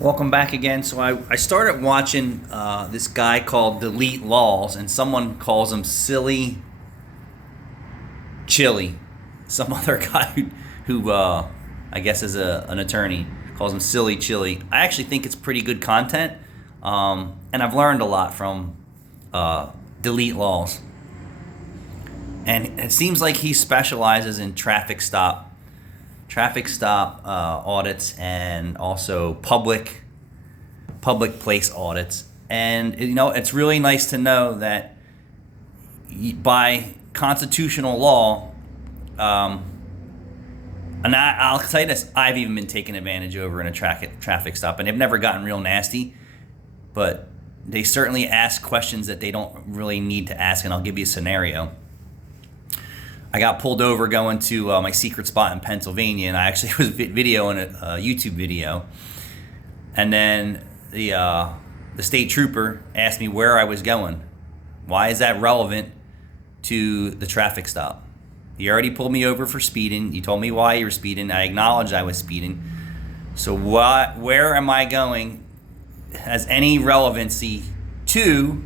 Welcome back again. So I started watching this guy called Deltelawz, and someone calls him Silly Chili. Some other guy who I guess is an attorney calls him Silly Chili. I actually think it's pretty good content, and I've learned a lot from Deltelawz. And it seems like he specializes in traffic stop audits and also public place audits. And it's really nice to know that by constitutional law, and I'll tell you this, I've even been taken advantage over in a traffic stop, and they've never gotten real nasty, but they certainly ask questions that they don't really need to ask. And I'll give you a scenario. I got pulled over going to my secret spot in Pennsylvania, and I actually was videoing a YouTube video. And then the state trooper asked me where I was going. Why is that relevant to the traffic stop? You already pulled me over for speeding. You told me why you were speeding. I acknowledged I was speeding. So where am I going has any relevancy to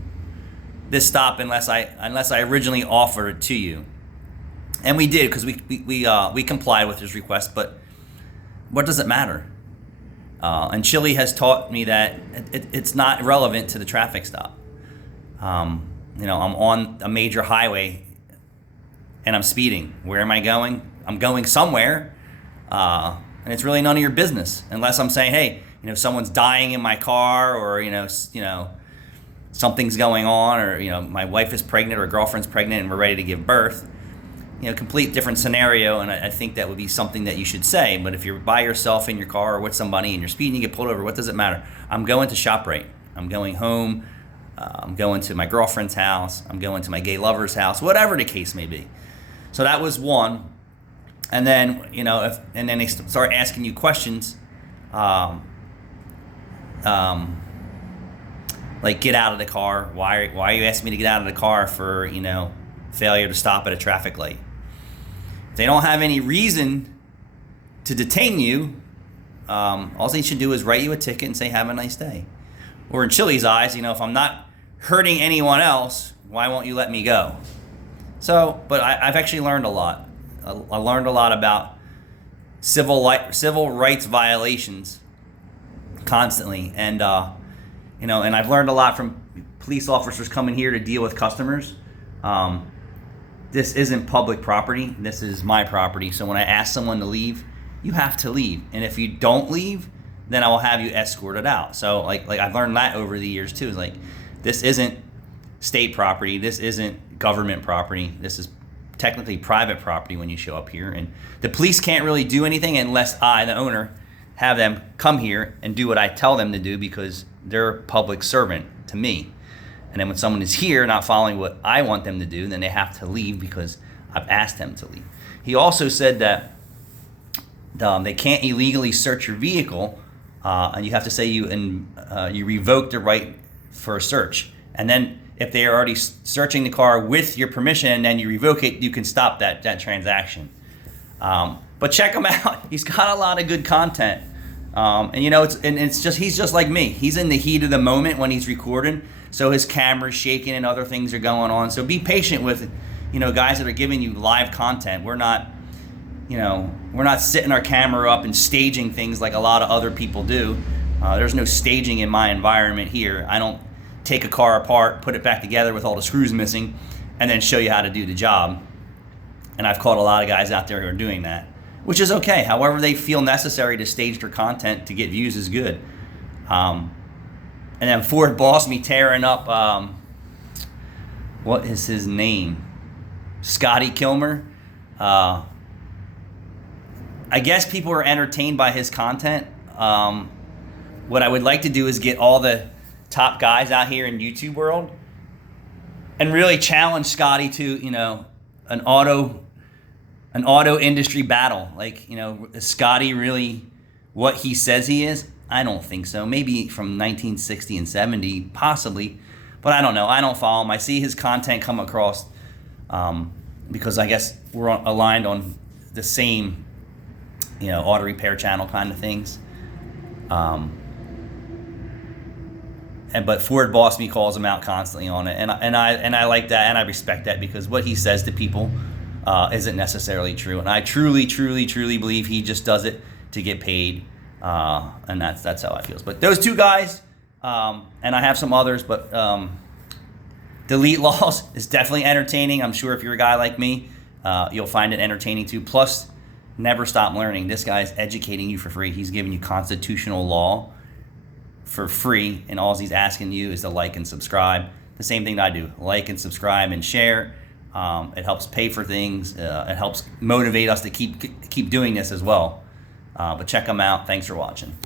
this stop unless I originally offered it to you? And we did, because we complied with his request. But what does it matter? And Chile has taught me that it's not relevant to the traffic stop. I'm on a major highway and I'm speeding. Where am I going? I'm going somewhere, and it's really none of your business unless I'm saying, hey, someone's dying in my car, or something's going on, or my wife is pregnant or girlfriend's pregnant and we're ready to give birth. Complete different scenario, and I think that would be something that you should say. But if you're by yourself in your car or with somebody and you're speeding, you get pulled over, what does it matter? I'm going to ShopRite. I'm going home. I'm going to my girlfriend's house. I'm going to my gay lover's house, whatever the case may be. So that was one. And then, and then they start asking you questions, like get out of the car. Why are you asking me to get out of the car for, failure to stop at a traffic light? If they don't have any reason to detain you, all they should do is write you a ticket and say, have a nice day. Or in Chile's eyes, if I'm not hurting anyone else, why won't you let me go? So, but I've actually learned a lot. I learned a lot about civil rights violations constantly. And, and I've learned a lot from police officers coming here to deal with customers. This isn't public property. This is my property. So when I ask someone to leave, you have to leave. And if you don't leave, then I will have you escorted out. So like I've learned that over the years too. Is like, this isn't state property. This isn't government property. This is technically private property when you show up here. And the police can't really do anything unless I, the owner, have them come here and do what I tell them to do, because they're a public servant to me. And then when someone is here not following what I want them to do, then they have to leave because I've asked them to leave. He also said that they can't illegally search your vehicle, and you have to say you revoke the right for a search. And then if they are already searching the car with your permission and then you revoke it, you can stop that transaction. But check him out. He's got a lot of good content. He's just like me. He's in the heat of the moment when he's recording. So his camera's shaking and other things are going on. So be patient with, guys that are giving you live content. We're not setting our camera up and staging things like a lot of other people do. There's no staging in my environment here. I don't take a car apart, put it back together with all the screws missing, and then show you how to do the job. And I've caught a lot of guys out there who are doing that, which is okay. However they feel necessary to stage their content to get views is good. And then Ford Boss me tearing up, what is his name? Scotty Kilmer. I guess people are entertained by his content. What I would like to do is get all the top guys out here in YouTube world and really challenge Scotty to, an auto industry battle. Like, is Scotty really what he says he is? I don't think so. Maybe from 1960 and 70, possibly. But I don't know. I don't follow him. I see his content come across because I guess we're aligned on the same, auto repair channel kind of things. but Ford Boss Me calls him out constantly on it, and I like that, and I respect that, because what he says to people isn't necessarily true, and I truly believe he just does it to get paid, and that's how I feel. But those two guys, and I have some others, but Deltelawz is definitely entertaining. I'm sure if you're a guy like me, you'll find it entertaining too. Plus, never stop learning. This guy's educating you for free. He's giving you constitutional law for free, and all he's asking you is to like and subscribe. The same thing that I do: like and subscribe and share. It helps pay for things. It helps motivate us to keep doing this as well. But check them out. Thanks for watching.